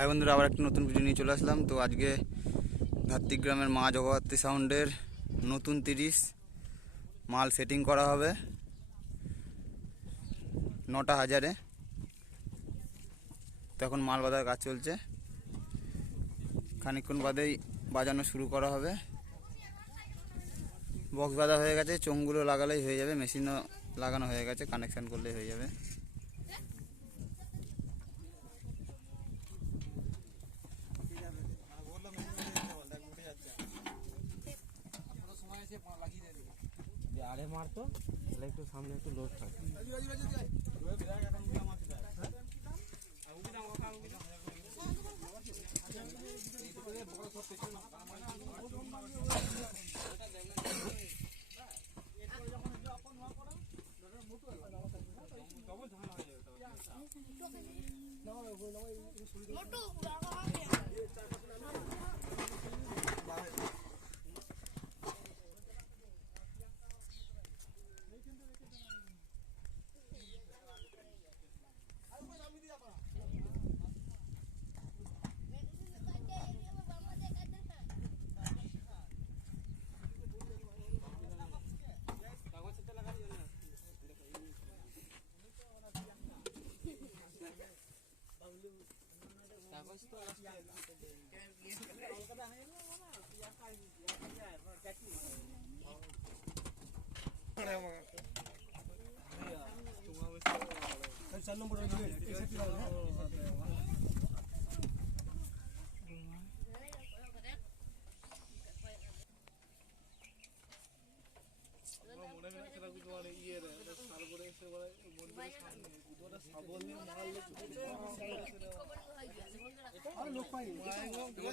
High বন্ধুরা, আবার একটা নতুন ভিডিও নিয়ে চলে আসলাম। তো আজকে ধাত্রিগ্রামের মা জগদ্ধাত্রী সাউন্ডের নতুন তিরিশ মাল সেটিং করা হবে নটা হাজারে। তো এখন মাল বাঁধার কাজ চলছে। খানিকক্ষণ বাদেই বাজানো শুরু করা হবে। বক্স বাঁধা হয়ে গেছে, চোঙগুলো লাগালেই হয়ে যাবে মেশিনও লাগানো হয়ে গেছে কানেকশান করলেই হয়ে যাবে। আরে মারতো তাহলে একটু সামনে একটু লোড হয় মোটু ¡Suscríbete al! 欢迎，欢，